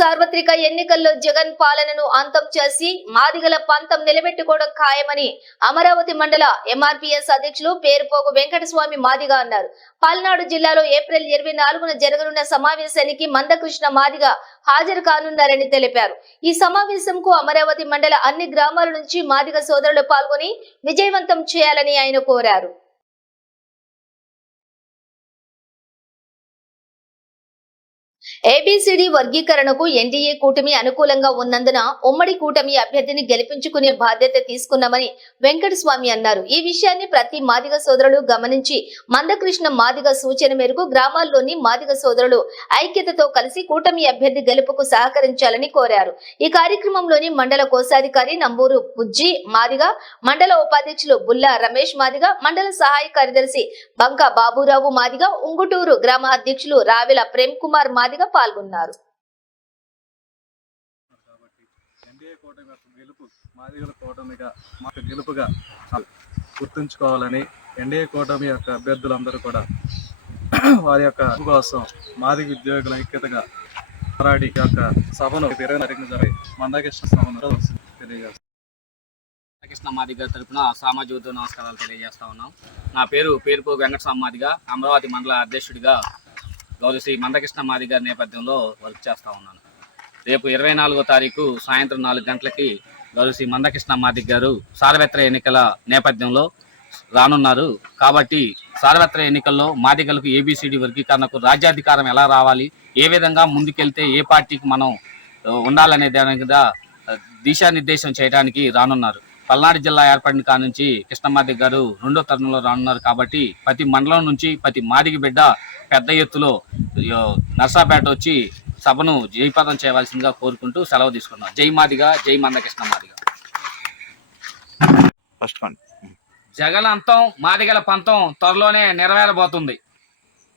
సార్వత్రిక ఎన్నికల్లో జగన్ పాలనను అంతం చేసి మాదిగల పంతం నిలబెట్టుకోవడం ఖాయమని అమరావతి మండల ఎంఆర్పీఎస్ అధ్యక్షులు పేరుపోగు వెంకటస్వామి మాదిగ అన్నారు. పల్నాడు జిల్లాలో ఏప్రిల్ 24న జరగనున్న సమావేశానికి మందకృష్ణ మాదిగ హాజరు కానున్నారని తెలిపారు. ఈ సమావేశంకు అమరావతి మండల అన్ని గ్రామాల నుంచి మాదిగ సోదరులు పాల్గొని విజయవంతం చేయాలని ఆయన కోరారు. ఏబిసిడి వర్గీకరణకు ఎన్డీఏ కూటమి అనుకూలంగా ఉన్నందున ఉమ్మడి కూటమి అభ్యర్థిని గెలిపించుకునే బాధ్యత తీసుకున్నామని వెంకటస్వామి అన్నారు. ఈ విషయాన్ని ప్రతి మాదిగ సోదరులు గమనించి మందకృష్ణ మాదిగ సూచన మేరకు గ్రామాల్లోని మాదిగ సోదరులు ఐక్యతతో కలిసి కూటమి అభ్యర్థి గెలుపుకు సహకరించాలని కోరారు. ఈ కార్యక్రమంలోని మండల కోశాధికారి నంబూరు బుజ్జి మాదిగ, మండల ఉపాధ్యక్షులు బుల్లా రమేష్ మాదిగ, మండల సహాయ కార్యదర్శి బంక బాబురావు మాదిగ, ఉంగుటూరు గ్రామ అధ్యక్షులు రావెల ప్రేమ్ కుమార్ మాదిగ పాల్గొన్నారు. గెలుపుగా గుర్తుంచుకోవాలని ఎన్డీఏ కూటమి యొక్క అభ్యర్థులందరూ కూడా వారి యొక్క కోసం మాదిగ ఉద్యోగుల ఐక్యతగా పోరాడి యొక్క సభను 20 తారీఖున జరిగే మందకృష్ణ సభను తెలియజేస్తారు. మందకృష్ణ మాదిగ తరపున సామాజిక నమస్కారాలు తెలియజేస్తా ఉన్నాం. నా పేరు పేరుపోగు వెంకటస్వామి మాదిగ, అమరావతి మండల అధ్యక్షుడిగా గౌరవ శ్రీ మందకృష్ణ మాదిగ నేపథ్యంలో వర్క్ చేస్తూ ఉన్నాను. రేపు 24వ తారీఖు సాయంత్రం 4 గంటలకి గౌరవ శ్రీ మందకృష్ణ మాదిగ గారు సార్వత్రిక ఎన్నికల నేపథ్యంలో రానున్నారు. కాబట్టి సార్వత్రిక ఎన్నికల్లో మాదిగలకు ఏబిసిడి వర్గీకరణకు రాజ్యాధికారం ఎలా రావాలి, ఏ విధంగా ముందుకెళ్తే ఏ పార్టీకి మనం ఉండాలనే దాని మీద దిశానిర్దేశం చేయడానికి రానున్నారు. పల్నాడు జిల్లా ఏర్పడిన కాడ నుంచి కృష్ణ మాదిగ గారు 2వ తరుణంలో రానున్నారు. కాబట్టి ప్రతి మండలం నుంచి ప్రతి మాదిగ బిడ్డ పెద్ద ఎత్తులో నర్సాపేట వచ్చి సభను జయప్రదం చేయవలసిందిగా కోరుకుంటూ సెలవు తీసుకున్నాం. జై మాదిగ, జై మందకృష్ణ మాదిగ. జగన్ అంతం మాదిగల పంతం త్వరలోనే నెరవేరబోతుంది.